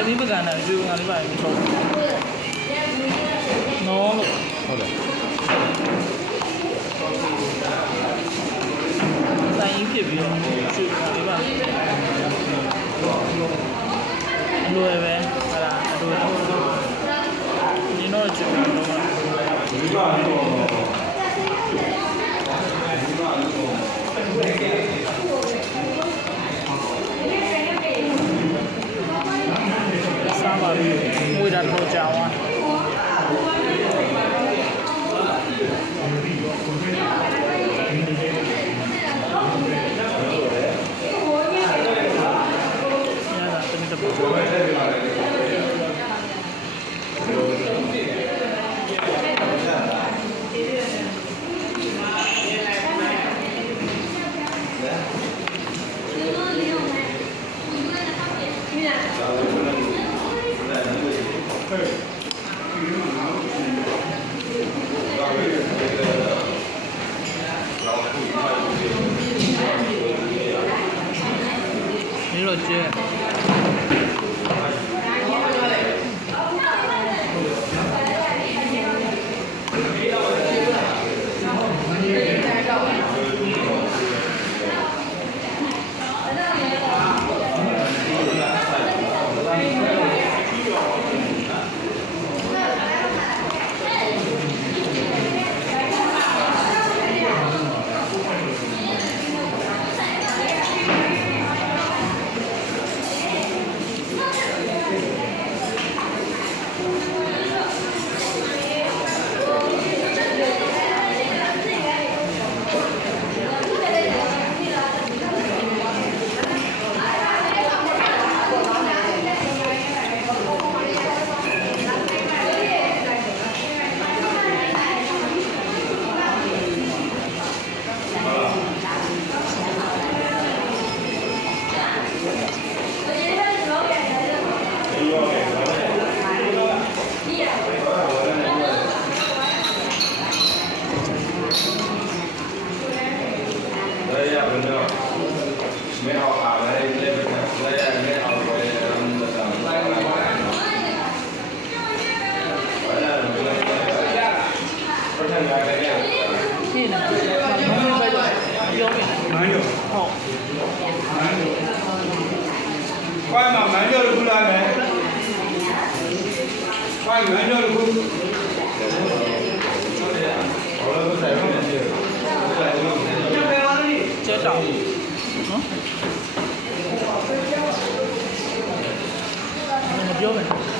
လည်းပြီးပကံတာကျွေးငါလေးပါရင်ထုတ်နော်လို့ဟုတ်တယ်တိုင်းဖြစ်ပြီးတော့ကျွေးငါလေးပါ ப்ளூவே அது இன்னொரு சாம்பார் மூடி போச்சு 这个ကျဲ 来呀，朋友，没好好来，这边来呀，没好过 နော်မပြောမယ်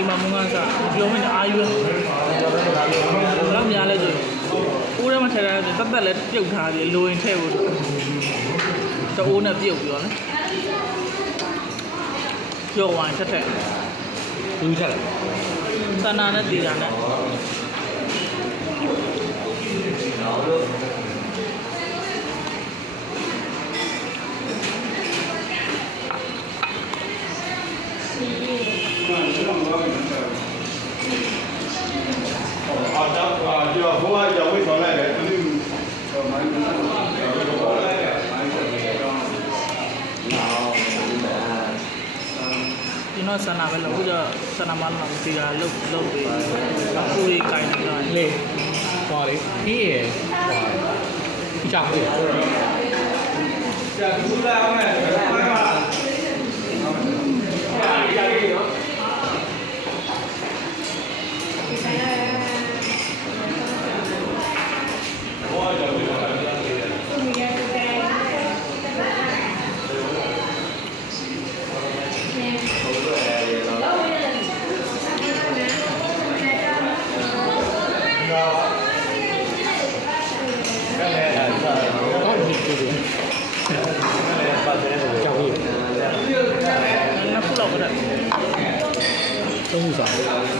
အိမ်မှာမုန်းကားစားမပြောမယ်အာယူဘယ်တော့များလဲဆိုဦးထဲမှာထည့်ထားတယ်တတ်တက်လည်းပြုတ်ထားတယ်လိုရင်ထည့်ဖို့ဆိုတအိုးနဲ့ပြုတ်ပြောနော်ပြောဝိုင်းထက်ထက်ဘူးချက်လိုက်စန္နာနဲ့တည်တာနဲ့ အာတာအာကျော်ဘုရားကြောင့်ဝိဆောင်လိုက်တယ်သူတို့မိုင်းမိုင်းပေါ်လိုက်တယ်မိုင်းပေါ်တယ်တော့နော်ကျွန်တော်ဆန္ဒပဲလို့ကျွန်တော်ဆန္ဒမှမသိတာလုတ်လုတ်ပြီးအခုလေးကင်နေတာလေဟောလေအေးရဟောချောက်ပြီကြာကူလာအောင်မယ် không sợ